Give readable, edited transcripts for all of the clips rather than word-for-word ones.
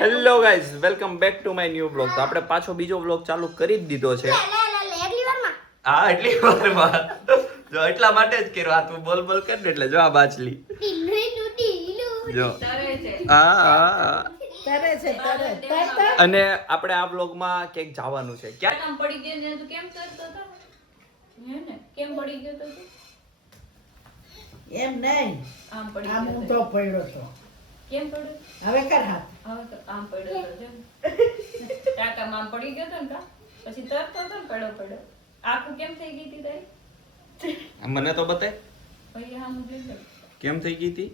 Hello guys, welcome back to my new blog. તો આપણે પાછો બીજો બ્લોગ ચાલુ કરી જ દીધો છે. હા, એટલી વારમાં જો એટલા માટે જ કર્યો. આ તું બોલ બોલ કર ને એટલે જો આ બાચલી જો હા. અને આપણે આ બ્લોગમાં ક્યાંક જવાનું છે. ક્યાં કામ પડી ગયો ને તું કેમ કરતો હતો હે ને કેમ પડી ગયો તો તું એમ નહીં આમ પડી આમ ગયો હું તો તો પડ્યો તો કેમ પડ્યો હવે કર હાથ હવે તો આમ પડ્યો તો જેમ ટાકામાં આમ પડી ગયો તો ને કા પછી તરતો હતો ને પડ્યો આખું કેમ થઈ ગઈ હતી તારી મને તો બતાય પછી આમ જોઈ લે કેમ થઈ ગઈ હતી.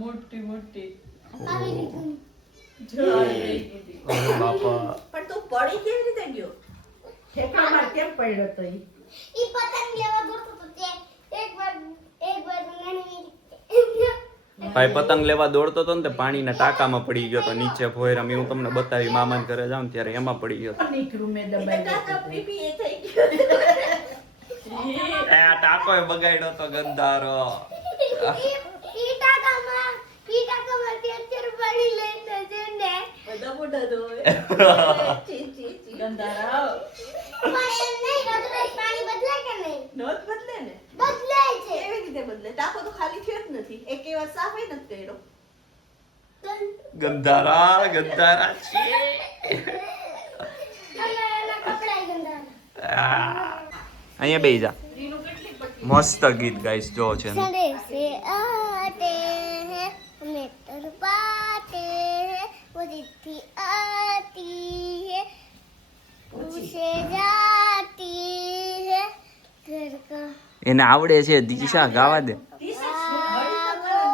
મોટી મોટી આવી જો આવી ગઈ હતી અરે બાપા, પણ તું પડી કેવી રીતે ગયો ઠેકામાં કેમ પડ્યો તો ઈ ઈ પતંગ લેવા દોડતો તો તે એકવાર નાની ભાઈ પતંગ લેવા દોડતો હતો ને તે પાણીના ટાંકામાં પડી ગયો તો નીચે ભોયરામ. હું તમને બતાવી મામાને ઘરે જાઉં ને ત્યારે એમાં પડી ગયો. નીકળું મેં દબાઈ કાકા દીધું. પીપી એ થઈ ગયો એ આ ટાંકોય બગાડ્યો તો ગંધારો. ઈ ટાકામાં તે અત્યારે પડી લઈને છે ને બધા મોઢા ધોવે ચી ચી ચી ગંધારા પણ એમ નહીં રોજ પાણી બદલાય કે નહીં નોત બદલે ને બદલાય છે કેવી રીતે બદલે ટાકો તો ખાલી થયો જ નથી એક વાર સાફ ય નથી કર્યો ગંધારા ગંધારા છે. એના કપડાય ગંદા અહીંયા બેહી જા. રીનું કેટલી પટ્ટી મસ્ત ગીત ગાઈસ જો છે ને. सड़े से आते हैं हमें तड़पाते हैं वो चिट्ठी आती है पूछे जाती है घर का એને આવડે છે દિશા ગાવા દે.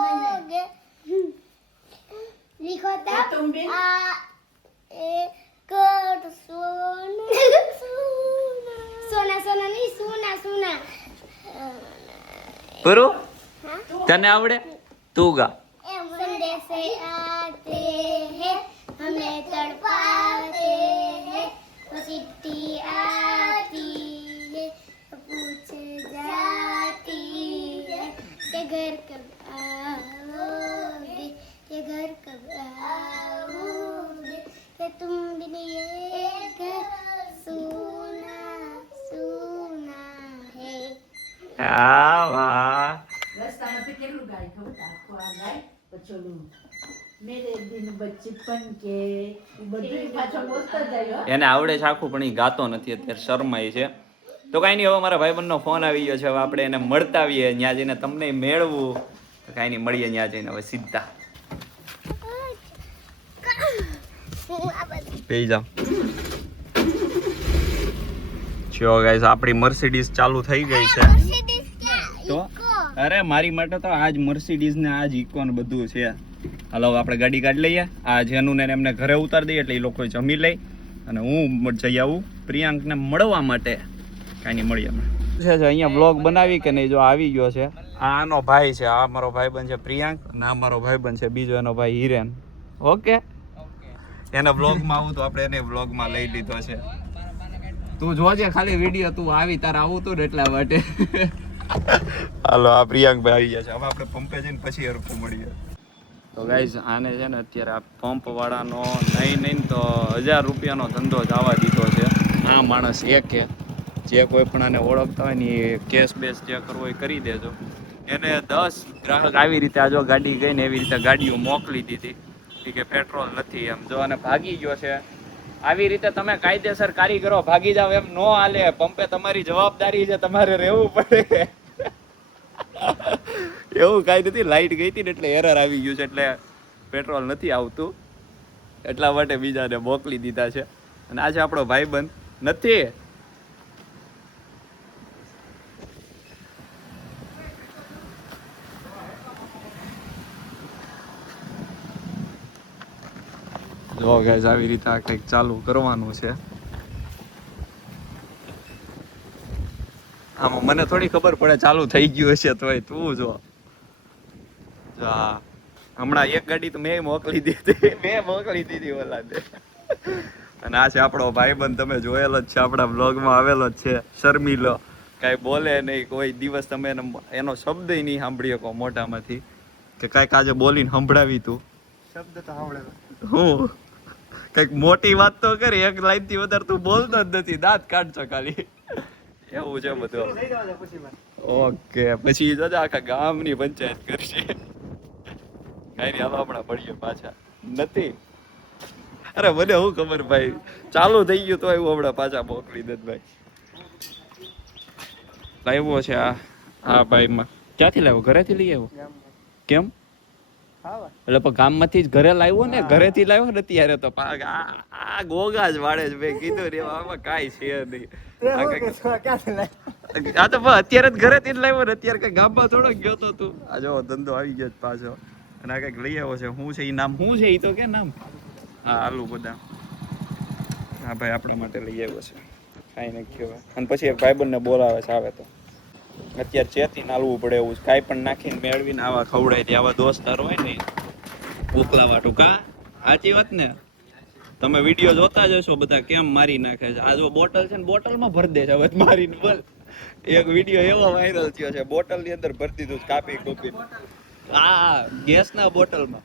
आओगे लिखो था तुम भी आ एक सोना सोना सोना नहीं सोना सोना બરો તને આવડે તું ગા. संडे से आते हैं हमें तड़पाते हैं वो चिट्ठी आती है पूछे जाती है कि घर कब आओगे कि घर कब आओगे कि तुम बिन ये घर सूना सूना है આ વાહ. રસ્તામાંથી કેટલું ગાય ખબર આખું આ ગાય પછી ઓલું મેરે દિન બચપન કે ઈ બધું પાછો બોલતો જાય હો. એને આવડે છે આખું પણ એ ગાતો નથી અત્યારે, શરમાય છે. તો કાંઈ નહીં, હવે મારા ભાઈબંધનો ફોન આવી ગયો છે. હવે આપણે એને મળતા આવીએ ત્યાં જઈને, તમને મેળવું તો કાંઈ નહીં, મળીએ ત્યાં જઈને હવે સીધા. બેહી જાઓ. જો ગાઈસ આપણી મર્સિડીઝ ચાલુ થઈ ગઈ છે. તો અરે મારી માટે તો આજ મર્સિડીઝ ને આજ ઇકો ને બધું છે. હાલો હવે આપણે ગાડી કાઢી લઈએ. આ જેનું ને એમને ઘરે ઉતારી દઈએ એટલે એ લોકો જમી લઈ અને હું જઈ આવું પ્રિયાંકને મળવા માટે. કાંઈ નહીં, મળીએ અમે. છે અહીંયા બ્લોગ બનાવી કે નહીં, જો આવી ગયો છે. આ આનો ભાઈ છે, આ મારો ભાઈબંધ છે પ્રિયાંક, અને આ મારો ભાઈબંધ છે બીજો એનો ભાઈ હિરેન. ઓકે, એના બ્લોગમાં આવું તો આપણે એને બ્લોગમાં લઈ લીધો છે. તું જોજે ખાલી વિડીયો, તું આવી તારે આવું તું ને એટલા માટે. હાલો આ પ્રિયાંકભાઈ આવી ગયા છે. હવે આપણે પંપે જઈને પછી હરખું મળીએ. તો ગાઈઝ આને છે ને અત્યારે આ પંપ વાળાનો નહીં તો 1000 રૂપિયાનો ધંધો જવા દીધો છે. આ માણસ એકે જે કોઈ પણ આને ઓળખતા હોય ને એ કેશ બેસ જે કરવો એ કરી દેજો. એને 10 ગ્રાહક આવી રીતે આ જો ગાડી ગઈ ને એવી રીતે ગાડીઓ મોકલી દીધી કે પેટ્રોલ નથી એમ. જો આને ભાગી ગયો છે. આવી રીતે તમે કાયદેસર કારીગરો ભાગી જાવ એમ નો હાલે. પંપે તમારી જવાબદારી છે, તમારે રહેવું પડે. એવું કાંઈ નથી, લાઈટ ગઈ હતી ને એટલે એરર આવી ગયું છે, એટલે પેટ્રોલ નથી આવતું એટલા માટે બીજાને મોકલી દીધા છે. અને આજે આપણો ભાઈબંધ નથી. જો ગાઈસ આવી રીતે આ કંઈક ચાલુ કરવાનું છે. આમાં મને થોડી ખબર પડે ચાલુ થઈ ગયું હશે તોય. તું જો હમણાં એક ગાડી તો મેં મોકલી દીધી ઓલાને. અને આ છે આપણો ભાઈબંધ, તમે જોયેલો જ છે, આપણા બ્લોગમાં આવેલો જ છે, શર્મિલો. કાંઈ બોલે નહીં, કોઈ દિવસ તમે એનો શબ્દ નહીં સાંભળી શકો મોઢામાંથી કે કાંઈક આજે બોલીને સંભળાવી તું. શબ્દ તો આવડે હું કઈક મોટી વાત તો કરી, એક લાઈન થી વધારે તું બોલતો જ નથી, દાંત કાઢછો ખાલી. એવું છે બધું. ઓકે, પછી જો આખા ગામની પંચાયત કરશે. કઈ નહીં, હાલો હમણાં મળીએ પાછા. નથી, અરે મને શું ખબર ભાઈ, ચાલુ થઈ ગયું તો એવું હમણાં પાછા મોકલી દે ભાઈ. લાવ્યો છે આ ભાઈ માં. ક્યાંથી લાવ્યો? ઘરેથી લઈ આવ્યો? કેમ? એટલે પણ ગામમાંથી જ ઘરે લાવ્યો ને, ઘરેથી લાવ્યો ને ત્યારે તો આ ગોગા જ વાળે જ મેં કીધું ને, આમાં કાંઈ છે નહીં. આ તો અત્યારે જ ઘરેથી જ લાવ્યો ને, અત્યારે કઈ ગામમાં થોડો ગયો તો તું. આ જો ધંધો આવી ગયો પાછો, અને આ કઈક લઈ આવ્યો છે. શું છે એ નામ? શું છે એ તો કે નામ? હા, આલુ બદામ. હા ભાઈ, આપણા માટે લઈ આવ્યો છે. કાંઈ નહીં કહેવાય. અને પછી એક ભાઈબંધને બોલાવે છે, આવે તો અત્યારે ચેતી નાલવું પડે એવું. કાંઈ પણ નાખીને મેળવીને આવા ખવડાય દે. આવા દોસ્તાર હોય ને ઉકલા કા સાચી વાત ને. તમે વિડીયો જોતા જ હશો બધા કેમ મારી નાખે છે. આ જો બોટલ છે ને, બોટલમાં ભરી દે છે હવે મારીને. બોલ, એક વિડીયો એવો વાયરલ થયો છે, બોટલ ની અંદર ભરી દીધું કાપી કૂપી. આ ગેસના બોટલમાં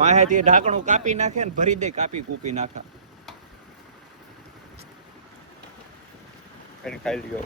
માહેથી ઢાંકણું કાપી નાખે ને ભરી દે, કાપી કૂપી નાખા. ખાઈ લ્યો.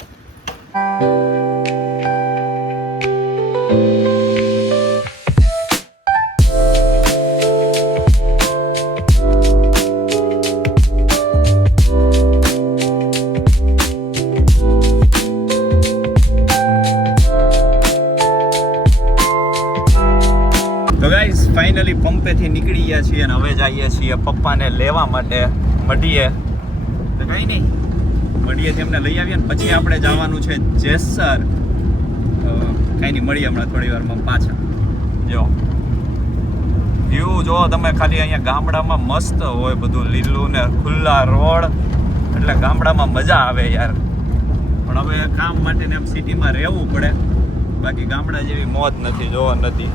ફાઇનલી પંપેથી નીકળી ગયા છીએ અને હવે જઈએ છીએ પપ્પાને લેવા માટે મઢીએ. તો કઈ નહીં, મઢીએથી એમને લઈ આવીએ ને પછી આપણે જવાનું છે જેસર. કઈ નહીં, મળીએ હમણાં થોડી વારમાં પાછા. જો વ્યૂ જો તમે ખાલી, અહીંયા ગામડામાં મસ્ત હોય બધું, લીલું ને ખુલ્લા રોડ, એટલે ગામડામાં મજા આવે યાર. પણ હવે કામ માટે ને એમ સિટીમાં રહેવું પડે, બાકી ગામડા જેવી મોજ નથી. જોવા નથી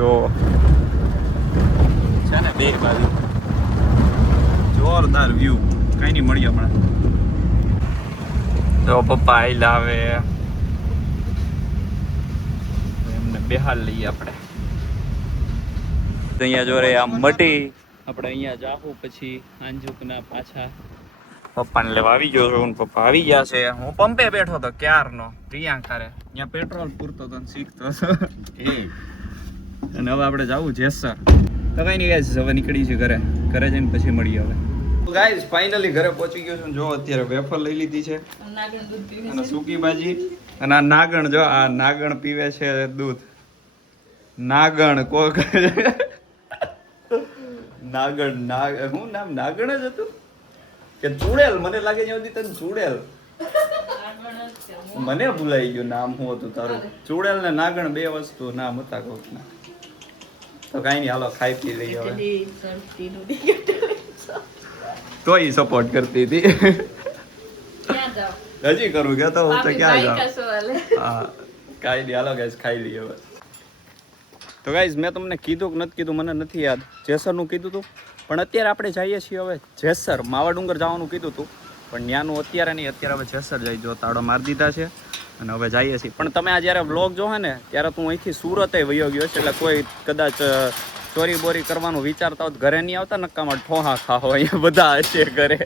જો છે ને બે બાજુ જોરદાર વ્યૂ. કઈ નહીં, મળીએ હમણાં. જો પપ્પા આઈલા આવે, એમને બેહાલ લઈએ આપણે. અહીંયા જો રે આમ મટી, આપણે અહીંયા જાહું પછી આંજુકના પાછા પપ્પાને લેવા આવી ગયો છું. પપ્પા આવી ગયા છે. હું પંપે બેઠો હતો ક્યારનો, પ્રિયાંકા રે અહીંયા પેટ્રોલ પૂરતો હતો શીખતો હતો. અને હવે આપણે જવું જેસર. તો કઈ નહીં ગાઈસ, હવે નીકળી છે ઘરે જઈને પછી મળીએ હવે. ગાઈસ ફાઇનલી ઘરે પહોંચી ગયો છું. જો અત્યારે વેફર લઈ લીધી છે અને સૂકી ભાજી. અને આ નાગણ, જો આ નાગણ પીવે છે દૂધ. નાગણ કોક નાગણ હું નામ નાગણ જ હતું કે ચુડેલ? મને લાગે છે તને ચુડેલ. મને ભૂલાઈ ગયું નામ શું હતું તારું. ચુડેલ ને નાગણ બે વસ્તુ નામ હતા કોકના. તો કઈ નહીં, હાલો ખાઈ પી લઈએ હવે. તો ઈ સપોર્ટ કરતી હતી. હજી કરું કે તો હું તો ક્યાં જાઉં. હા કઈ નહીં, હાલો ગાઈસ ખાઈ લઈએ હવે. તો ગાઈસ મેં તમને કીધું કે નથી કીધું મને નથી યાદ. જેસરનું કીધું હતું, પણ અત્યારે આપણે જઈએ છીએ હવે જેસર. માવા ડુંગર જવાનું કીધું હતું પણ ત્યાંનું અત્યારે નહીં. અત્યારે હવે જેસર જઈ, જો તાળો મારી દીધા છે અને હવે જઈએ છીએ. પણ તમે આ જ્યારે વ્લોગ જોહે ને ત્યારે તું અહીંથી સુરતે વયો ગયો છે, એટલે કોઈ કદાચ ચોરી બોરી કરવાનું વિચારતા હોય ઘરે નહીં આવતા, નક્કામાં ઠોહા ખાઓ અહીંયા બધા હશે ઘરે.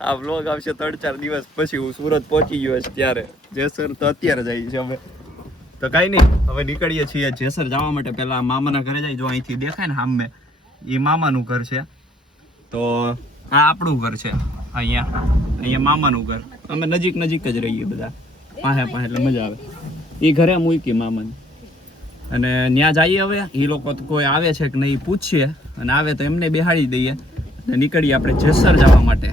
આ વ્લોગ આવશે 3-4 દિવસ પછી. હું સુરત પહોંચી ગયો છે ત્યારે. જેસર તો અત્યારે જઈએ છીએ અમે. તો કાંઈ નહીં, હવે નીકળીએ છીએ જેસર જવા માટે. પહેલાં મામાના ઘરે જાય, જો અહીંથી દેખાય ને સામે એ મામાનું ઘર છે. તો આ આપણું ઘર છે. અહીંયા મામાનું ઘર. અમે નજીક જ રહીએ બધા, પાસે એટલે મજા આવે. એ ઘરે મૂકી મામાને અને ત્યાં જઈએ. હવે એ લોકો તો કોઈ આવે છે કે નહીં પૂછીએ, અને આવે તો એમને બેહાડી દઈએ અને નીકળીએ આપણે જેસર જવા માટે.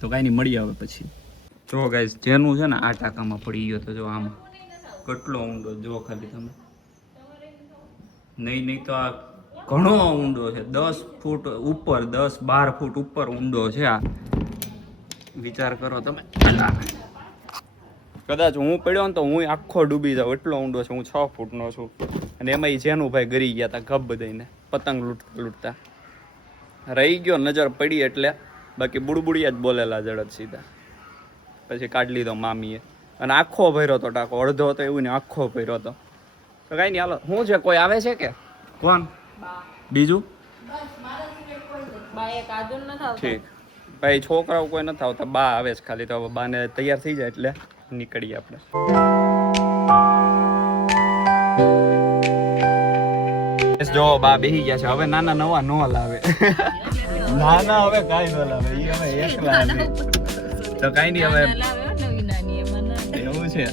તો કાંઈ નહીં, મળીએ હવે પછી. જો ગાઈસ જેનું છે ને આ ટાંકામાં પડી ગયો તો જો આમાં કેટલો ઊંડો જો ખાલી તમે. નહીં તો આ ઘણો ઊંડો છે. 10 ફૂટ ઉપર, 10-12 ફૂટ ઉપર ઊંડો છે આ. વિચાર કરો તમે. કદાચ હું પડ્યો ને તો હું આખો ડૂબી જાઉં, એટલો ઊંડો છે. હું 6 ફૂટનો છું. અને એમાં એ જેનું ભાઈ ગરી ગયા હતા ગબ દઈને પતંગ લૂંટતા. રહી ગયો નજર પડી એટલે, બાકી બુડબુડિયા જ બોલેલા જડત સીધા. પછી કાઢી લીધો મામીએ. અને આખો ભર્યો હતો ટાંકો, અડધો હતો એવું ને આખો ભર્યો હતો. તો કઈ નહીં હાલો. શું છે, કોઈ આવે છે કે કોણ બા બીજું? બા એક આજુ નથી આવતો. ઠીક. ભાઈ છોકરાઓ કોઈ નથી આવતા, બા આવે છે ખાલી. તો હવે બાને તૈયાર થઈ જાય એટલે નીકળીએ આપણે. જો બા બેહી ગયા છે. હવે નાના નવા નો લાવે. નાના હવે કાઈ નો લાવે. ઈ હવે એકલા છે. તો કાઈ નહીં હવે લાવે હો નવી નાની એમાં ના. એવું છે.